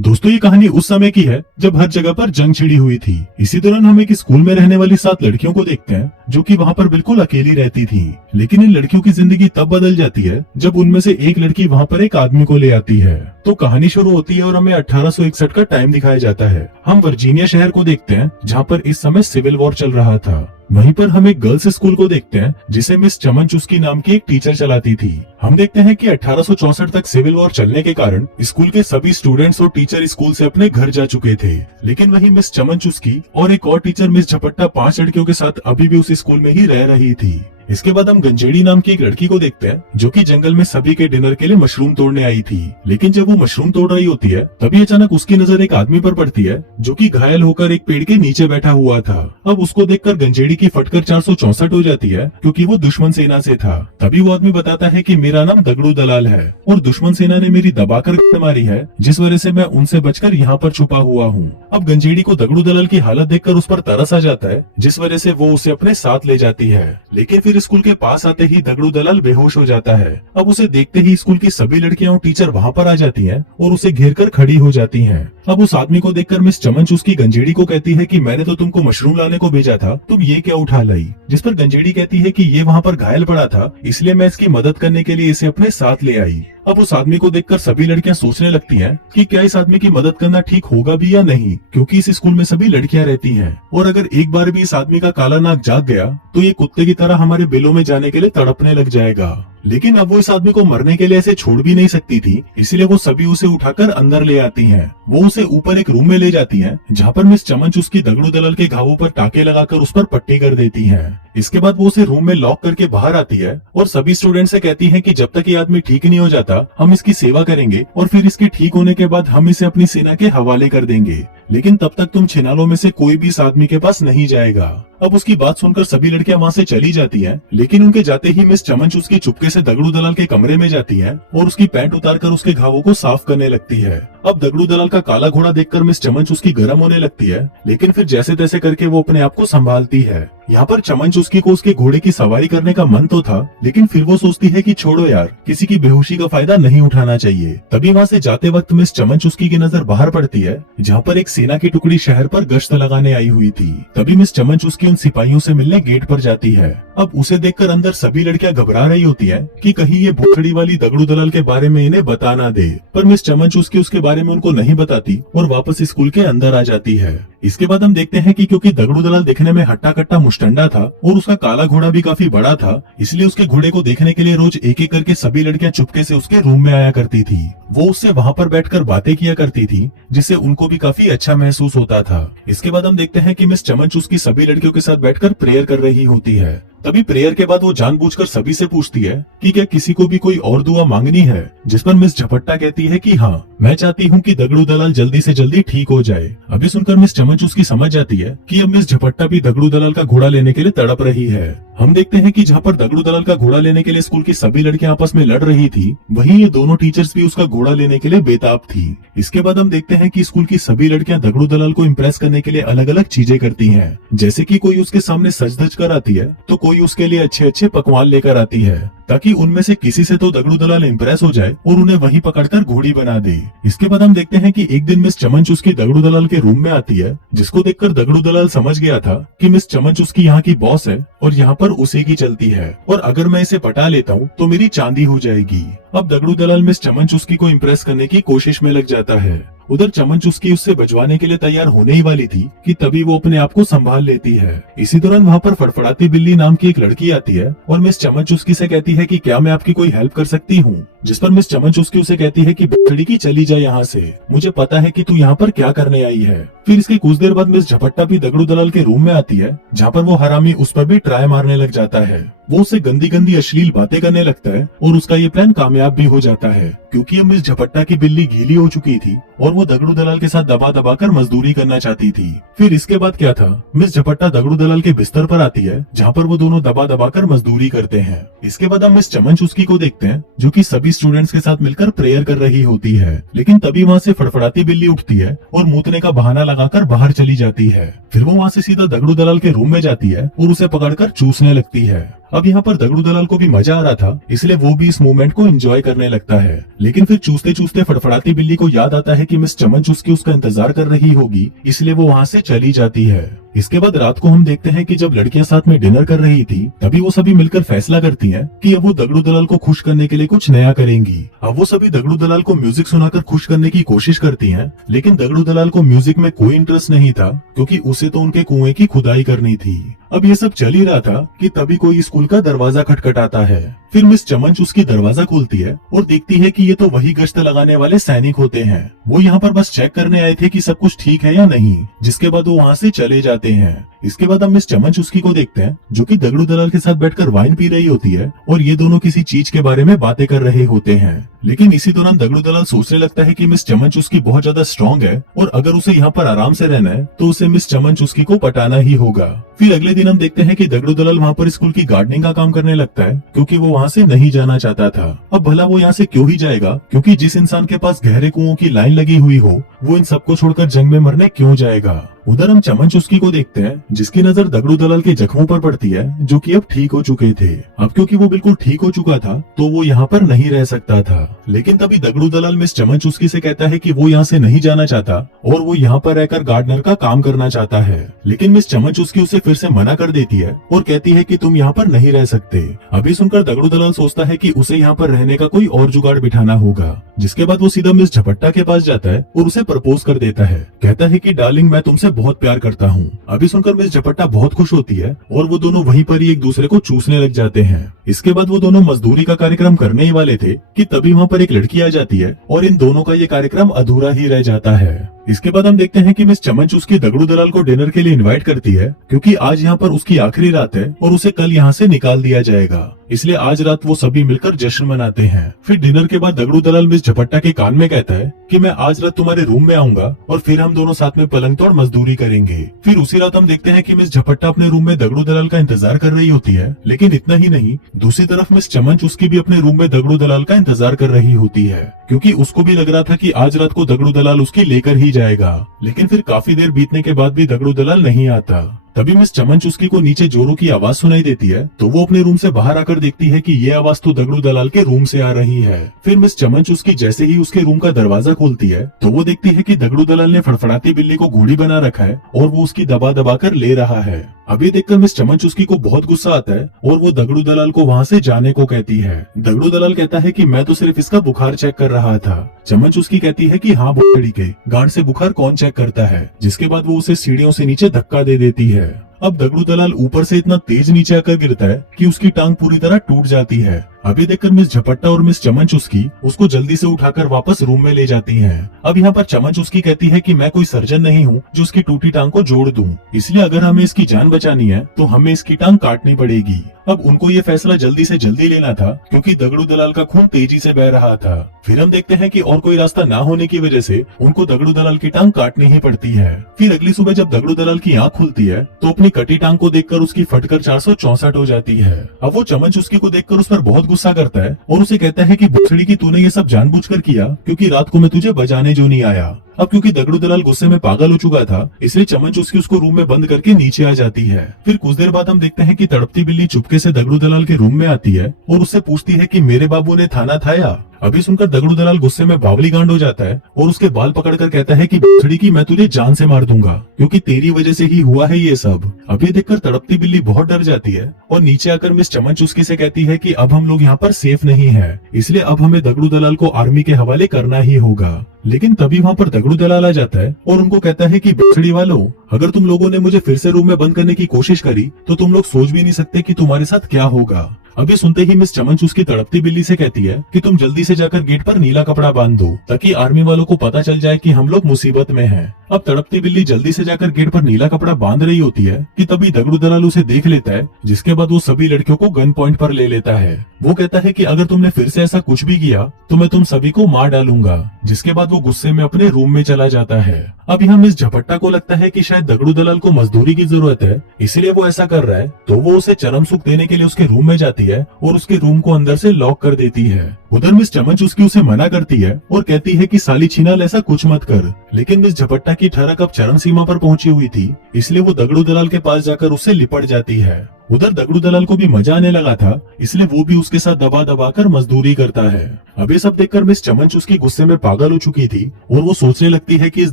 दोस्तों ये कहानी उस समय की है जब हर जगह पर जंग छिड़ी हुई थी। इसी दौरान हम एक स्कूल में रहने वाली 7 लड़कियों को देखते हैं जो कि वहाँ पर बिल्कुल अकेली रहती थी। लेकिन इन लड़कियों की जिंदगी तब बदल जाती है जब उनमें से एक लड़की वहाँ पर एक आदमी को ले आती है। तो कहानी शुरू होती है और हमें 1861 का टाइम दिखाया जाता है। हम वर्जीनिया शहर को देखते हैं जहाँ पर इस समय सिविल वॉर चल रहा था। वहीं पर हम एक गर्ल्स स्कूल को देखते हैं जिसे मिस चमन चुस्की नाम की एक टीचर चलाती थी। हम देखते हैं कि 1864 तक सिविल वॉर चलने के कारण स्कूल के सभी स्टूडेंट्स और टीचर स्कूल से अपने घर जा चुके थे। लेकिन वही मिस चमन चुस्की और एक और टीचर मिस झपट्टा 5 लड़कियों के साथ अभी भी उस स्कूल में ही रह रही थी। इसके बाद हम गंजेड़ी नाम की एक लड़की को देखते हैं जो कि जंगल में सभी के डिनर के लिए मशरूम तोड़ने आई थी। लेकिन जब वो मशरूम तोड़ रही होती है तभी अचानक उसकी नजर एक आदमी पर पड़ती है जो कि घायल होकर एक पेड़ के नीचे बैठा हुआ था। अब उसको देखकर गंजेड़ी की फटकर 464 हो जाती है क्योंकि वो दुश्मन सेना से था। तभी वो आदमी बताता है कि मेरा नाम दगड़ू दलाल है और दुश्मन सेना ने मेरी दबाकर मारी है जिस वजह से मैं उनसे बचकर यहाँ पर छुपा हुआ हूँ। अब गंजेड़ी को दगड़ू दलाल की हालत देखकर उस पर तरस आ जाता है जिस वजह से वो उसे अपने साथ ले जाती है। लेकिन फिर स्कूल के पास आते ही दगड़ू दलाल बेहोश हो जाता है। अब उसे देखते ही स्कूल की सभी लड़कियां और टीचर वहाँ पर आ जाती हैं और उसे घेर कर खड़ी हो जाती हैं। अब उस आदमी को देखकर मिस चमन चुस्की गंजेड़ी को कहती है कि मैंने तो तुमको मशरूम लाने को भेजा था, तुम ये क्या उठा लाई। जिस पर गंजेड़ी कहती है कि ये वहाँ पर घायल पड़ा था इसलिए मैं इसकी मदद करने के लिए इसे अपने साथ ले आई। अब उस आदमी को देखकर सभी लड़कियां सोचने लगती हैं कि क्या इस आदमी की मदद करना ठीक होगा भी या नहीं, क्योंकि इस स्कूल में सभी लड़कियां रहती हैं और अगर एक बार भी इस आदमी का काला नाक जाग गया तो ये कुत्ते की तरह हमारे बिलों में जाने के लिए तड़पने लग जाएगा। लेकिन अब वो इस आदमी को मरने के लिए ऐसे छोड़ भी नहीं सकती थी, इसलिए वो सभी उसे उठाकर अंदर ले आती हैं। वो उसे ऊपर एक रूम में ले जाती हैं, जहाँ पर मिस चमन चुस्की दगड़ू दलाल के घावों पर टाके लगाकर उस पर पट्टी कर देती हैं। इसके बाद वो उसे रूम में लॉक करके बाहर आती है और सभी स्टूडेंट से कहती है कि जब तक ये आदमी ठीक नहीं हो जाता हम इसकी सेवा करेंगे और फिर इसके ठीक होने के बाद हम इसे अपनी सेना के हवाले कर देंगे। लेकिन तब तक तुम छिनालों में से कोई भी इस आदमी के पास नहीं जाएगा। अब उसकी बात सुनकर सभी लड़कियां वहाँ से चली जाती हैं, लेकिन उनके जाते ही मिस चमन चुस्की चुपके से दगड़ू दलाल के कमरे में जाती हैं और उसकी पैंट उतारकर उसके घावों को साफ करने लगती है। अब दगड़ू दलाल का काला घोड़ा देखकर मिस चमन चुस्की गर्म होने लगती है, लेकिन फिर जैसे तैसे करके वो अपने आप को संभालती है। यहाँ पर चमन चुस्की को उसके घोड़े की सवारी करने का मन तो था, लेकिन फिर वो सोचती है कि छोड़ो यार, किसी की बेहोशी का फायदा नहीं उठाना चाहिए। तभी वहाँ से जाते वक्त मिस चमन चुस्की की नजर बाहर पड़ती है जहाँ पर एक सेना की टुकड़ी शहर पर गश्त लगाने आई हुई थी। तभी मिस चमन चुस्की उन सिपाहियों से मिलने गेट पर जाती है। अब उसे देखकर अंदर सभी लड़कियां घबरा रही होती हैं कि कहीं ये भूखड़ी वाली दगड़ू दलाल के बारे में इन्हें बता ना दे, पर मिस चमन चुस्की उसके बारे में उनको नहीं बताती और वापस स्कूल के अंदर आ जाती है। इसके बाद हम देखते हैं कि क्योंकि दगड़ू दलाल दिखने में हट्टा कट्टा मुस्टंडा था और उसका काला घोड़ा भी काफी बड़ा था, इसलिए उसके घोड़े को देखने के लिए रोज एक एक करके सभी लड़कियां चुपके से उसके रूम में आया करती थी। वो उससे वहाँ पर बैठकर बातें किया करती थी जिससे उनको भी काफी अच्छा महसूस होता था। इसके बाद हम देखते हैं कि मिस चमन चुस्की सभी लड़कियों के साथ बैठकर प्रेयर कर रही होती है। तभी प्रेयर के बाद वो जानबूझकर सभी से पूछती है कि क्या किसी को भी कोई और दुआ मांगनी है, जिस पर मिस झपट्टा कहती है कि हाँ, मैं चाहती हूँ कि दगड़ू दलाल जल्दी से जल्दी ठीक हो जाए। अभी सुनकर मिस चमन चुस्की समझ जाती है कि अब मिस झपट्टा भी दगड़ू दलाल का घोड़ा लेने के लिए तड़प रही है। हम देखते हैं कि जहाँ पर दगड़ू दलाल का घोड़ा लेने के लिए स्कूल की सभी लड़कियां आपस में लड़ रही थी, वहीं ये दोनों टीचर्स भी उसका घोड़ा लेने के लिए बेताब थी। इसके बाद हम देखते हैं कि स्कूल की सभी लड़कियां दगड़ू दलाल को इम्प्रेस करने के लिए अलग अलग चीजें करती हैं, जैसे कि कोई उसके सामने सज धज कर आती है तो कोई उसके लिए अच्छे अच्छे पकवान लेकर आती है ताकि उनमें से किसी से तो दगड़ू दलाल इम्प्रेस हो जाए और उन्हें वहीं पकड़कर घोड़ी बना दे। इसके बाद हम देखते हैं कि एक दिन मिस चमन चुस्की दगड़ू दलाल के रूम में आती है, जिसको देखकर दगड़ू दलाल समझ गया था कि मिस चमन चुस्की यहाँ की बॉस है और यहाँ पर उसी की चलती है और अगर मैं इसे पटा लेता हूँ तो मेरी चांदी हो जाएगी। अब दगड़ू दलाल मिस चमन चुस्की को इम्प्रेस करने की कोशिश में लग जाता है। उधर चमन चुस्की उससे बजवाने के लिए तैयार होने ही वाली थी कि तभी वो अपने आप को संभाल लेती है। इसी दौरान वहाँ पर फड़फड़ाती बिल्ली नाम की एक लड़की आती है और मिस चमन चुस्की से कहती है कि क्या मैं आपकी कोई हेल्प कर सकती हूँ, जिस पर मिस चमन चुस्की उसे कहती है कि बछड़ी की चली जाए यहाँ से, मुझे पता है कि तू यहाँ पर क्या करने आई है। फिर इसके कुछ देर बाद मिस झपट्टा भी दगड़ू दलाल के रूम में आती है, जहाँ पर वो हरामी उस पर भी ट्राई मारने लग जाता है। वो उससे गंदी गंदी अश्लील बातें करने लगता है और उसका ये प्लान कामयाब भी हो जाता है, क्योंकि अब मिस झपट्टा की बिल्ली गीली हो चुकी थी और वो दगड़ू दलाल के साथ दबा दबा कर मजदूरी करना चाहती थी। फिर इसके बाद क्या था, मिस झपट्टा दगड़ू दलाल के बिस्तर पर आती है, जहाँ पर वो दोनों दबा दबा कर मजदूरी करते हैं। इसके बाद हम मिस चमन चुस्की को देखते हैं जो कि सभी स्टूडेंट्स के साथ मिलकर प्रेयर कर रही होती है, लेकिन तभी वहाँ से फड़फड़ाती बिल्ली उठती है और मूतने का बहाना लगाकर बाहर चली जाती है। फिर वो वहाँ से सीधा दगड़ू दलाल के रूम में जाती है और उसे पकड़कर चूसने लगती है। अब यहाँ पर दगड़ू दलाल को भी मजा आ रहा था, इसलिए वो भी इस मोमेंट को एंजॉय करने लगता है। लेकिन फिर चूसते चूसते फड़फड़ाती बिल्ली को याद आता है कि मिस चमन चुस्की उसका इंतजार कर रही होगी, इसलिए वो वहाँ से चली जाती है। इसके बाद रात को हम देखते हैं कि जब लड़कियां साथ में डिनर कर रही थी, तभी वो सभी मिलकर फैसला करती हैं कि अब वो दगड़ू दलाल को खुश करने के लिए कुछ नया करेंगी। अब वो सभी दगड़ू दलाल को म्यूजिक सुनाकर खुश करने की कोशिश करती हैं, लेकिन दगड़ू दलाल को म्यूजिक में कोई इंटरेस्ट नहीं था, क्योंकि उसे तो उनके कुएं की खुदाई करनी थी। अब ये सब चल ही रहा था कि तभी कोई स्कूल का दरवाजा खटखटाता है। फिर मिस चमन उसकी दरवाजा खोलती है और देखती है कि ये तो वही गश्त लगाने वाले सैनिक होते हैं। वो यहाँ पर बस चेक करने आए थे कि सब कुछ ठीक है या नहीं, जिसके बाद वो वहाँ से चले जाते हैं। इसके बाद हम मिस चमन चुस्की को देखते हैं, जो कि दगड़ू दलाल के साथ बैठकर वाइन पी रही होती है और ये दोनों किसी चीज के बारे में बातें कर रहे होते हैं। लेकिन इसी दौरान दगड़ू दलाल सोचने लगता है कि मिस चमन चुस्की बहुत ज्यादा स्ट्रांग है और अगर उसे यहाँ पर आराम से रहना है तो उसे मिस चमन चुस्की को पटाना ही होगा। फिर अगले दिन हम देखते हैं कि दगड़ू दलाल वहाँ पर स्कूल की गार्डनिंग का काम करने लगता है, क्योंकि वो वहाँ से नहीं जाना चाहता था। अब भला वो यहाँ से क्यों ही जाएगा, क्योंकि जिस इंसान के पास गहरे कुओं की लाइन लगी हुई हो, वो इन सबको छोड़कर जंग में मरने क्यों जाएगा। उधर हम चमन चुस्की को देखते हैं, जिसकी नजर दगड़ू दलाल के जख्मों पर पड़ती है, जो कि अब ठीक हो चुके थे। अब क्योंकि वो बिल्कुल ठीक हो चुका था, तो वो यहाँ पर नहीं रह सकता था। लेकिन तभी दगड़ू दलाल मिस चमन चुस्की से कहता है कि वो यहाँ से नहीं जाना चाहता और वो यहाँ पर रहकर गार्डनर का काम करना चाहता है। लेकिन मिस चमन चुस्की उसे फिर से मना कर देती है और कहती है कि तुम यहाँ पर नहीं रह सकते। अभी सुनकर दगड़ू दलाल सोचता है कि उसे यहाँ पर रहने का कोई और जुगाड़ बिठाना होगा। जिसके बाद वो सीधा मिस झपट्टा के पास जाता है और उसे प्रपोज कर देता है। कहता है कि डार्लिंग, मैं तुमसे बहुत प्यार करता हूँ। अभी सुनकर मिस झपट्टा बहुत खुश होती है और वो दोनों वहीं पर ही एक दूसरे को चूसने लग जाते हैं। इसके बाद वो दोनों मजदूरी का कार्यक्रम करने ही वाले थे कि तभी वहाँ पर एक लड़की आ जाती है और इन दोनों का ये कार्यक्रम अधूरा ही रह जाता है। इसके बाद हम देखते हैं कि मिस चमन चुस्की दगड़ू दलाल को डिनर के लिए इनवाइट करती है, क्योंकि आज यहाँ पर उसकी आखिरी रात है और उसे कल यहाँ से निकाल दिया जाएगा। इसलिए आज रात वो सभी मिलकर जश्न मनाते हैं। फिर डिनर के बाद दगड़ू दलाल मिस झपट्टा के कान में कहता है कि मैं आज रात तुम्हारे रूम में आऊंगा और फिर हम दोनों साथ में पलंग तोड़ मजदूरी करेंगे। फिर उसी रात हम देखते हैं कि मिस झपट्टा अपने रूम में दगड़ू दलाल का इंतजार कर रही होती है। लेकिन इतना ही नहीं, दूसरी तरफ मिस चमन चुस्की भी अपने रूम में दगड़ू दलाल का इंतजार कर रही होती है, क्योंकि उसको भी लग रहा था कि आज रात को दगड़ू दलाल उसकी लेकर ही जाएगा। लेकिन फिर काफी देर बीतने के बाद भी दगड़ू दलाल नहीं आता। तभी मिस चमन चुस्की को नीचे जोरों की आवाज सुनाई देती है, तो वो अपने रूम से बाहर आकर देखती है कि ये आवाज तो दगड़ू दलाल के रूम से आ रही है। फिर मिस चमन चुस्की जैसे ही उसके रूम का दरवाजा खोलती है, तो वो देखती है कि दगड़ू दलाल ने फड़फड़ाती बिल्ली को घोड़ी बना रखा है और वो उसकी दबा दबा कर ले रहा है। अभी देखकर मिस चमन चुस्की को बहुत गुस्सा आता है और वो दगड़ू दलाल को वहाँ से जाने को कहती है। दगड़ू दलाल कहता है कि मैं तो सिर्फ इसका बुखार चेक कर रहा था। चमन चुस्की कहती है कि हाँ बोड़ी के गार्ड से बुखार कौन चेक करता है। जिसके बाद वो उसे सीढ़ियों से नीचे धक्का दे देती है। अब दगड़ू दलाल ऊपर से इतना तेज नीचे आकर गिरता है कि उसकी टांग पूरी तरह टूट जाती है। अभी देखकर मिस झपट्टा और मिस चमन चुस्की उसको जल्दी से उठाकर वापस रूम में ले जाती हैं। अब यहाँ पर चमन चुस्की कहती है कि मैं कोई सर्जन नहीं हूँ जो उसकी टूटी टांग को जोड़ दूं, इसलिए अगर हमें इसकी जान बचानी है तो हमें इसकी टांग काटनी पड़ेगी। अब उनको ये फैसला जल्दी से जल्दी लेना था, क्योंकि दगड़ू दलाल का खून तेजी से बह रहा था। फिर हम देखते हैं कि और कोई रास्ता ना होने की वजह से उनको दगड़ू दलाल की टांग काटनी ही पड़ती है। फिर अगली सुबह जब दगड़ू दलाल की आंख खुलती है, तो अपनी कटी टांग को देखकर उसकी फटकर 464 हो जाती है। अब वो चमन चुस्की को देखकर उस पर बहुत गुस्सा करता है और उसे कहता है कि भोसड़ी की तूने ये सब जानबूझकर किया, क्योंकि रात को मैं तुझे बजाने जो नहीं आया। अब क्योंकि दगड़ू दलाल गुस्से में पागल हो चुका था, इसलिए चमन चुस्की उसको रूम में बंद करके नीचे आ जाती है। फिर कुछ देर बाद हम देखते हैं कि तड़पती बिल्ली चुपके से दगड़ू दलाल के रूम में आती है और उससे पूछती है कि मेरे बाबू ने थाना थाया। अभी सुनकर दगड़ू दलाल गुस्से में बावली गांड हो जाता है और उसके बाल पकड़कर कहता है कि भोसड़ी की मैं तुझे जान से मार दूंगा, क्योंकि तेरी वजह से ही हुआ है ये सब। अभी देखकर तड़पती बिल्ली बहुत डर जाती है और नीचे आकर मिस चमन चुस्की से कहती है कि अब हम लोग यहाँ पर सेफ नहीं है, इसलिए अब हमें दगड़ू दलाल को आर्मी के हवाले करना ही होगा। लेकिन तभी वहाँ पर दगड़ू दलाल आ जाता है और उनको कहता है कि भोसड़ी वालों, अगर तुम लोगों ने मुझे फिर से रूम में बंद करने की कोशिश करी तो तुम लोग सोच भी नहीं सकते कि तुम्हारे साथ क्या होगा। अभी सुनते ही मिस चमन चुस्की तड़पती बिल्ली से कहती है कि तुम जल्दी से जाकर गेट पर नीला कपड़ा बांध दो, ताकि आर्मी वालों को पता चल जाए कि हम लोग मुसीबत में हैं। अब तड़पती बिल्ली जल्दी से जाकर गेट पर नीला कपड़ा बांध रही होती है कि तभी दगड़ू दलाल उसे देख लेता है, जिसके बाद वो सभी लड़कियों को गन पॉइंट पर ले लेता है। वो कहता है कि अगर तुमने फिर से ऐसा कुछ भी किया तो मैं तुम सभी को मार डालूंगा। जिसके बाद वो गुस्से में अपने रूम में चला जाता है। अब यहाँ मिस झपट्टा को लगता है कि शायद दगड़ू दलाल को मजदूरी की जरूरत है, इसलिए वो ऐसा कर रहा है, तो वो उसे चरम सुख देने के लिए उसके रूम में जाती है और उसके रूम को अंदर से लॉक कर देती है। उधर मिस चमन चुस्की उसे मना करती है और कहती है कि साली छिनाल ऐसा कुछ मत कर। लेकिन मिस झपट्टा की ठरक अब चरम सीमा पर पहुंची हुई थी, इसलिए वो दगड़ू दलाल के पास जाकर उससे लिपट जाती है। उधर दगड़ू दलाल को भी मजा आने लगा था, इसलिए वो भी उसके साथ दबा दबा कर मजदूरी करता है। अब ये सब देखकर मिस चमन उसके गुस्से में पागल हो चुकी थी और वो सोचने लगती है कि इस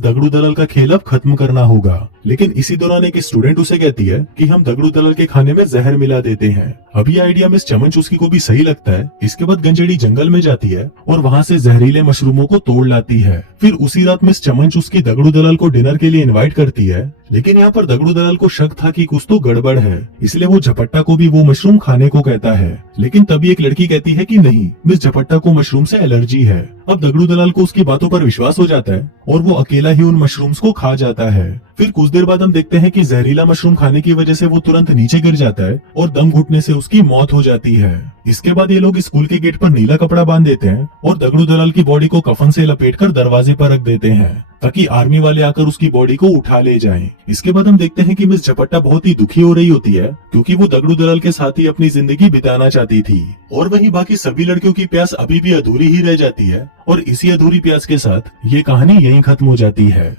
दगड़ू दलाल का खेल अब खत्म करना होगा। लेकिन इसी दौरान एक स्टूडेंट उसे कहती है कि हम दगड़ू दलाल के खाने में जहर मिला देते हैं। अब ये आइडिया मिस चमन चुस्की को भी सही लगता है। इसके बाद गंजेड़ी जंगल में जाती है और वहाँ से जहरीले मशरूमों को तोड़ लाती है। फिर उसी रात मिस चमन चुस्की दगड़ू दलाल को डिनर के लिए इनवाइट करती है, लेकिन यहाँ पर दगड़ू दलाल को शक था कि कुछ तो गड़बड़ है, इसलिए वो झपट्टा को भी वो मशरूम खाने को कहता है। लेकिन तभी एक लड़की कहती है कि नहीं, मिस झपट्टा को मशरूम से एलर्जी है। अब दगड़ू दलाल को उसकी बातों पर विश्वास हो जाता है और वो अकेला ही उन मशरूम्स को खा जाता है। फिर कुछ देर बाद हम देखते हैं कि जहरीला मशरूम खाने की वजह से वो तुरंत नीचे गिर जाता है और दम घुटने से उसकी मौत हो जाती है। इसके बाद ये लोग स्कूल के गेट पर नीला कपड़ा बांध देते हैं और दगड़ू दलाल की बॉडी को कफन से लपेटकर दरवाजे पर रख देते हैं ताकि आर्मी वाले आकर उसकी बॉडी को उठा ले जाएं। इसके बाद हम देखते हैं कि मिस झपट्टा बहुत ही दुखी हो रही होती है क्योंकि वो दगड़ू दलाल के साथ ही अपनी जिंदगी बिताना चाहती थी और वहीं बाकी सभी लड़कियों की प्यास अभी भी अधूरी ही रह जाती है और इसी अधूरी प्यास के साथ ये कहानी यहीं खत्म हो जाती है।